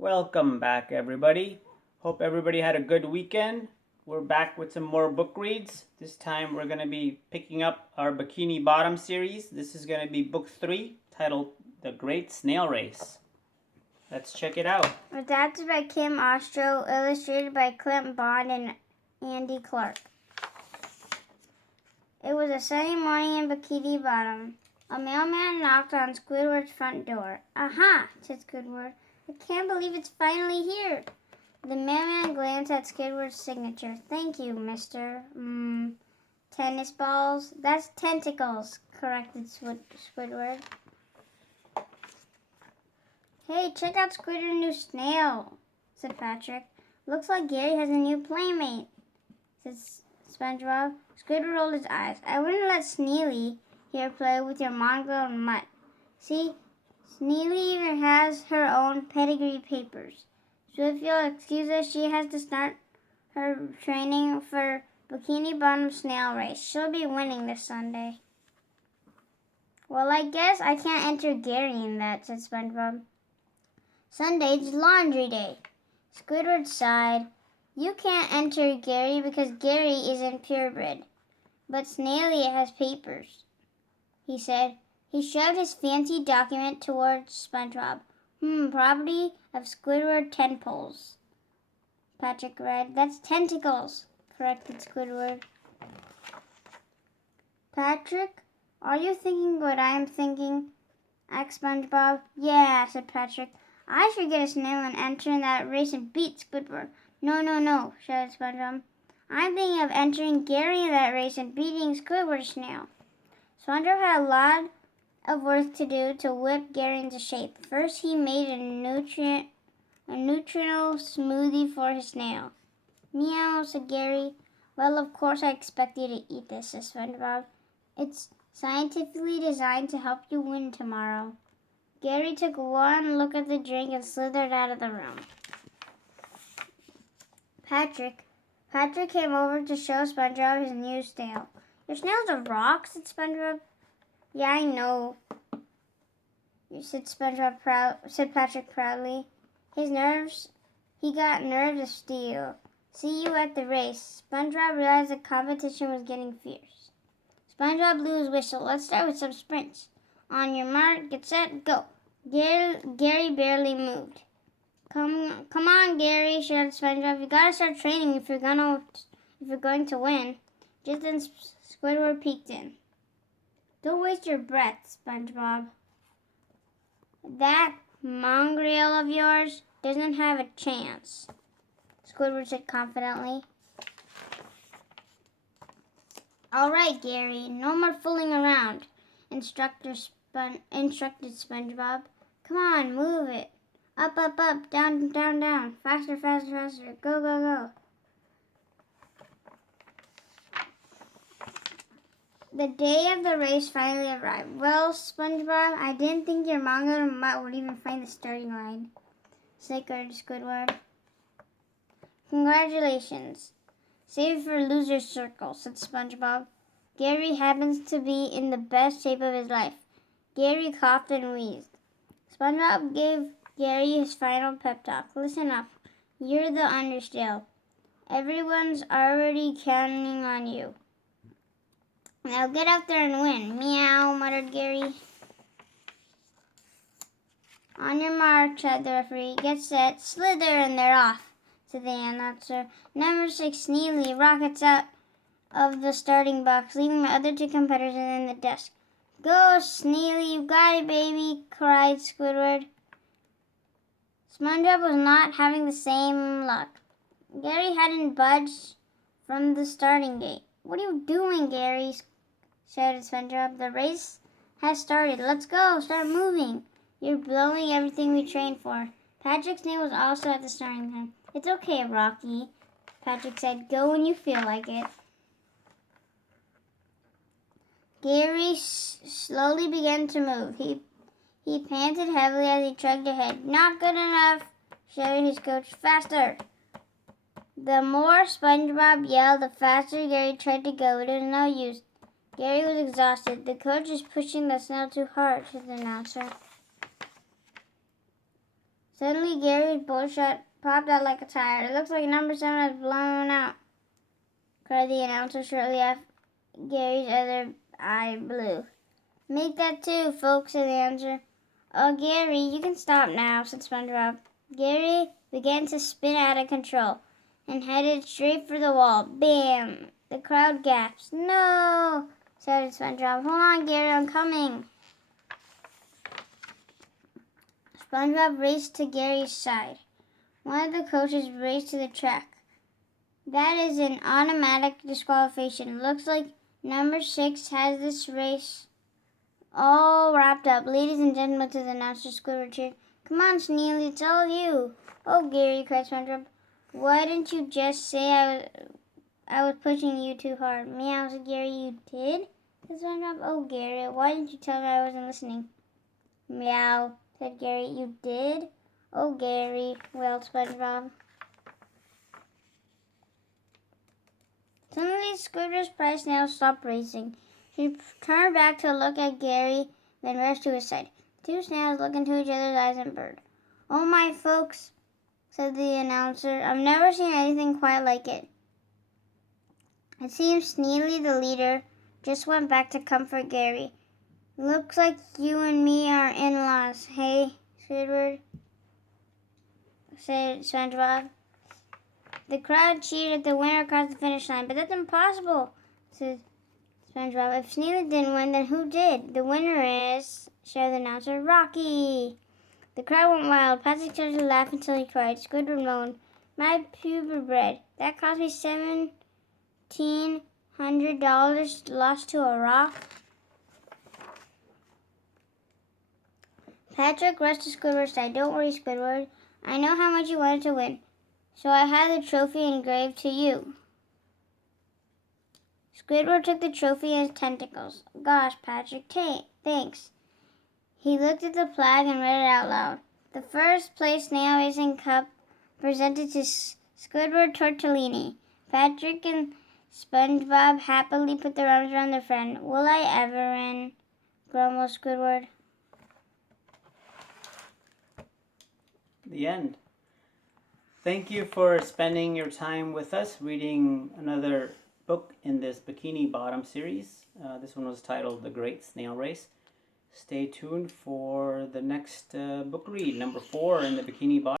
Welcome back, everybody. Hope everybody had a good weekend. We're back with some more book reads. This time we're going to be picking up our Bikini Bottom series. This is going to be book 3, titled The Great Snail Race. Let's check it out. Adapted by Kim Ostrow, illustrated by Clint Bond and Andy Clark. It was a sunny morning in Bikini Bottom. A mailman knocked on Squidward's front door. "Aha!" said Squidward. "I can't believe it's finally here." The mailman glanced at Squidward's signature. "Thank you, Mr. Tennis balls." "That's tentacles," corrected Squidward. "Hey, check out Squidward's new snail," said Patrick. "Looks like Gary has a new playmate," said SpongeBob. Squidward rolled his eyes. "I wouldn't let Sneely here play with your mongrel and mutt. See, Sneely even has her own pedigree papers. So if you'll excuse us, she has to start her training for Bikini Bottom Snail Race. She'll be winning this Sunday." "Well, I guess I can't enter Gary in that," said SpongeBob. "Sunday's laundry day." Squidward sighed. "You can't enter Gary because Gary isn't purebred. But Snaily has papers," he said. He shoved his fancy document towards SpongeBob. Property of Squidward Tentpoles." Patrick read. "That's tentacles," corrected Squidward. "Patrick, are you thinking what I'm thinking?" asked SpongeBob. "Yeah," said Patrick. "I should get a snail and enter in that race and beat Squidward." No, shouted SpongeBob. "I'm thinking of entering Gary in that race and beating Squidward's snail." SpongeBob had a lot of work to do to whip Gary into shape. First, he made a nutritional smoothie for his snail. "Meow," said Gary. "Well, of course I expect you to eat this," said SpongeBob. "It's scientifically designed to help you win tomorrow." Gary took one look at the drink and slithered out of the room. Patrick came over to show SpongeBob his new snail. "Your snail's a rock," said SpongeBob. "Yeah, I know," said Patrick proudly. He got nerves of steel. "See you at the race." SpongeBob realized the competition was getting fierce. SpongeBob blew his whistle. "Let's start with some sprints. On your mark, get set, go." Gary barely moved. Come on, Gary," shouted SpongeBob. "You gotta start training if you're going to win." Just then Squidward peeked in. "Don't waste your breath, SpongeBob. That mongrel of yours doesn't have a chance," Squidward said confidently. "All right, Gary, no more fooling around," instructed SpongeBob. "Come on, move it. Up, down, down. Faster. Go. The day of the race finally arrived. "Well, SpongeBob, I didn't think your manga and mutt would even find the starting line," snickered Squidward. "Congratulations. Save it for loser's circle," said SpongeBob. "Gary happens to be in the best shape of his life." Gary coughed and wheezed. SpongeBob gave Gary his final pep talk. "Listen up. You're the understill. Everyone's already counting on you. Now get out there and win." "Meow," muttered Gary. "On your mark," shouted the referee. "Get set, slither, and they're off," said the announcer. Number 6, Sneely, rockets out of the starting box, leaving the other 2 competitors in the dust. "Go, Sneely, you got it, baby," cried Squidward. SpongeBob was not having the same luck. Gary hadn't budged from the starting gate. "What are you doing, Gary?" shouted SpongeBob. "The race has started. Let's go. Start moving. You're blowing everything we trained for." Patrick's name was also at the starting line. "It's okay, Rocky," Patrick said. "Go when you feel like it." Gary slowly began to move. He panted heavily as he trudged ahead. "Not good enough," shouted his coach. "Faster." The more SpongeBob yelled, the faster Gary tried to go. It was no use. Gary was exhausted. "The coach is pushing the snail too hard," said the announcer. Suddenly, Gary's bullshot popped out like a tire. It looks like number 7 has blown out, cried the announcer shortly after Gary's other eye blew. Make that 2, folks, said the announcer. Oh, Gary, you can stop now, said SpongeBob. Gary began to spin out of control and headed straight for the wall. Bam! The crowd gasped. No! Shouted SpongeBob. Hold on, Gary, I'm coming. SpongeBob raced to Gary's side. One of the coaches raced to the track. That is an automatic disqualification. Looks like number 6 has this race all wrapped up. Ladies and gentlemen, to the announcer, Squidward cheered. Come on, Snail, it's all you. Oh, Gary, cried SpongeBob. Why didn't you just say I was pushing you too hard? Meow, said Gary. You did? Said SpongeBob. Oh, Gary, why didn't you tell me I wasn't listening? Meow, said Gary. You did? Oh, Gary, wailed SpongeBob. Suddenly, Squidward's prize Snail stopped racing. She turned back to look at Gary, then rushed to his side. The 2 snails looked into each other's eyes and purred. Oh, my folks, said the announcer. I've never seen anything quite like it. It seems Sneely, the leader, just went back to comfort Gary. Looks like you and me are in-laws, hey, Squidward, said SpongeBob. The crowd cheered at the winner across the finish line. But that's impossible, said SpongeBob. If Sneely didn't win, then who did? The winner is, shouted the announcer, Rocky. The crowd went wild. Patrick started to laugh until he cried. Squidward moaned, my purebred. That cost me $1,700 lost to a rock. Patrick rushed to Squidward's side. Don't worry, Squidward. I know how much you wanted to win, so I had the trophy engraved to you. Squidward took the trophy in his tentacles. Gosh, Patrick, thanks. He looked at the flag and read it out loud. The first place Snail Racing Cup presented to Squidward Tortellini. Patrick and SpongeBob happily put their arms around their friend. Will I ever win? Grumbled Squidward. The end. Thank you for spending your time with us reading another book in this Bikini Bottom series. This one was titled The Great Snail Race. Stay tuned for the next book read, number 4 in the Bikini Bottom.